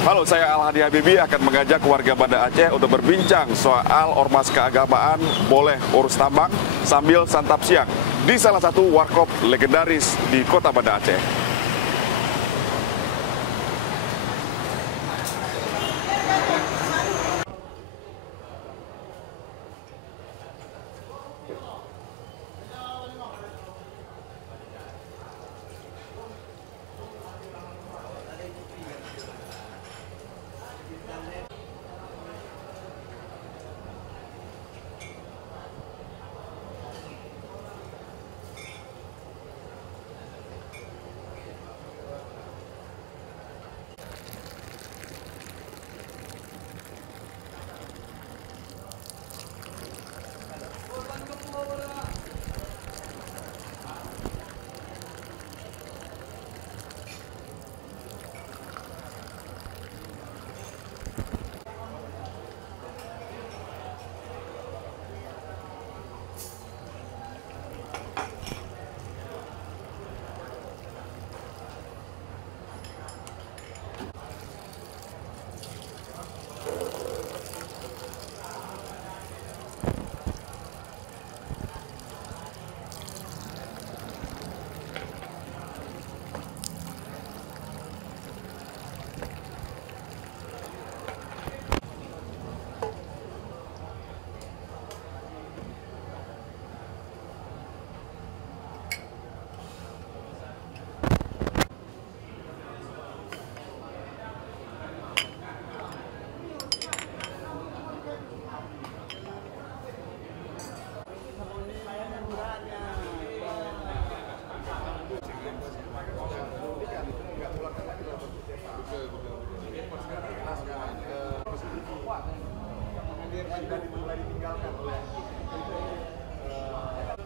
Halo, saya Al-Hadi Habibie akan mengajak warga Banda Aceh untuk berbincang soal ormas keagamaan boleh urus tambang sambil santap siang di salah satu warkop legendaris di kota Banda Aceh.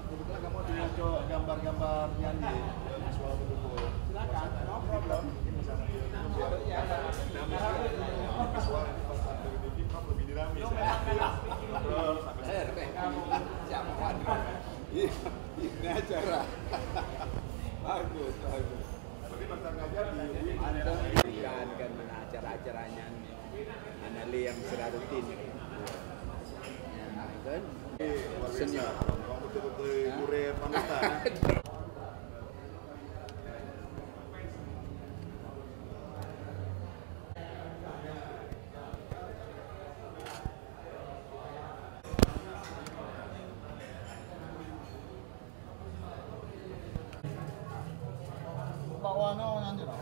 Kebetulan kamu diajak gambar-gambar nyanyi visual pendukung. Silakan, no problem. Visual pas tampil di TV lebih dinamis. Ini acara. Bagus, bagus. Berarti pasar ngajar di kan mana acara-acaranya Anali yang secara rutin ya, kan seni kamu betul-betul gure panutan. Pak Wano nanti lah.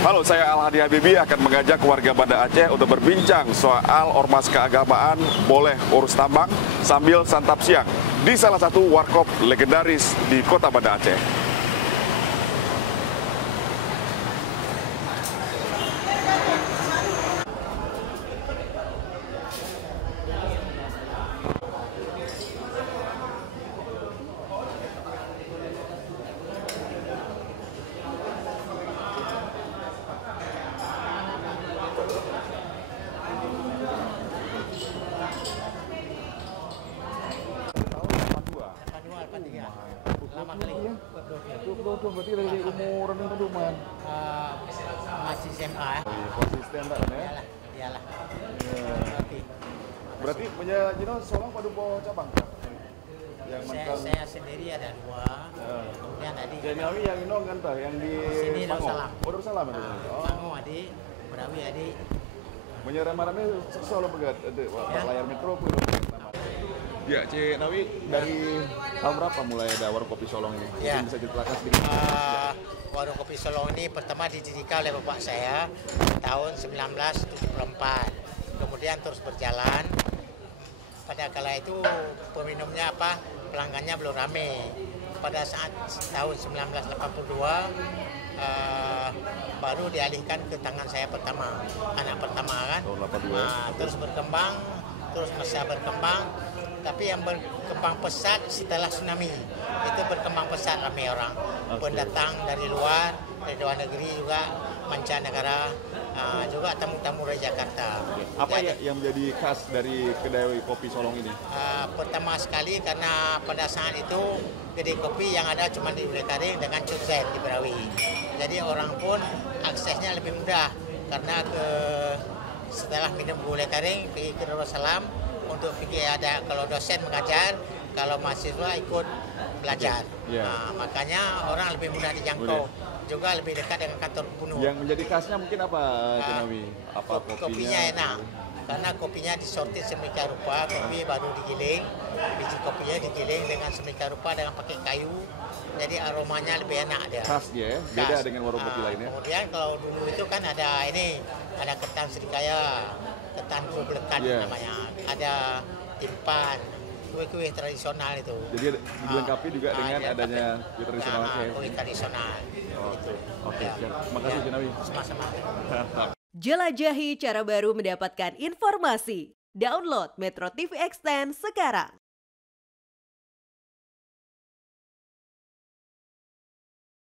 Halo, saya Al-Hadi Habibie akan mengajak warga Banda Aceh untuk berbincang soal ormas keagamaan boleh urus tambang sambil santap siang di salah satu warkop legendaris di kota Banda Aceh. 3. Lama 22 kali. ya? 22 berarti dari umuran itu lumayan. Masih SMA. Konsisten tak kan ya? Iyalah. Iya. Berarti punya Jino seorang pada bawa cabang kan? Yang mentang. Saya sendiri ada 2. Kemudian tadi Jadi Nawi yang Ino kan tah, yang di Sini Mango. Darussalam. Oh, Darussalam itu. Oh. Mangu adik, Berawi adik. Menyerah marahnya seksual begat. Ada Ya. layar metro pun. Ya, Cik Nawi, dari tahun berapa mulai ada warung kopi Solong ini? Ya. Mungkin bisa ceritakan sedikit. Warung kopi Solong ini pertama didirikan oleh bapak saya tahun 1974. Kemudian terus berjalan. Pada kala itu peminumnya pelanggannya belum rame. Pada saat tahun 1982 baru dialihkan ke tangan saya pertama, anak pertama kan. Tahun 82. Terus berkembang, terus masa berkembang. Tapi yang berkembang pesat setelah tsunami itu berkembang pesat ramai orang pendatang dari luar, dari luar negeri juga, mancanegara, juga tamu-tamu dari Jakarta. Apa ya yang menjadi khas dari kedai kopi Solong ini? Pertama sekali karena pada saat itu kedai kopi yang ada cuma di Bulekaring dengan Cukzen di Berawi. Jadi orang pun aksesnya lebih mudah karena setelah minum Bulekaring pergi ke Darussalam untuk pergi ada kalau dosen mengajar, kalau mahasiswa ikut belajar. Yeah. Makanya orang lebih mudah dijangkau. Juga lebih dekat dengan kantor gubernur. Yang menjadi khasnya mungkin apa, Cik Nawi? Apa kopinya enak. Karena kopinya disortir sedemikian rupa, kopi baru digiling, biji kopinya digiling dengan sedemikian rupa dengan pakai kayu, jadi aromanya lebih enak dia. Khas dia ya, beda Khas. dengan warung kopi lainnya. Kemudian kalau dulu itu kan ada ketan serikaya, ketan kue belekat namanya, ada timpan, kue-kue tradisional itu. Jadi dilengkapi juga dengan adanya kue tradisional. Kue tradisional. Itu. Oke, siap. Terima kasih, Cik Nawi. Sama-sama. Jelajahi cara baru mendapatkan informasi. Download Metro TV Extend sekarang.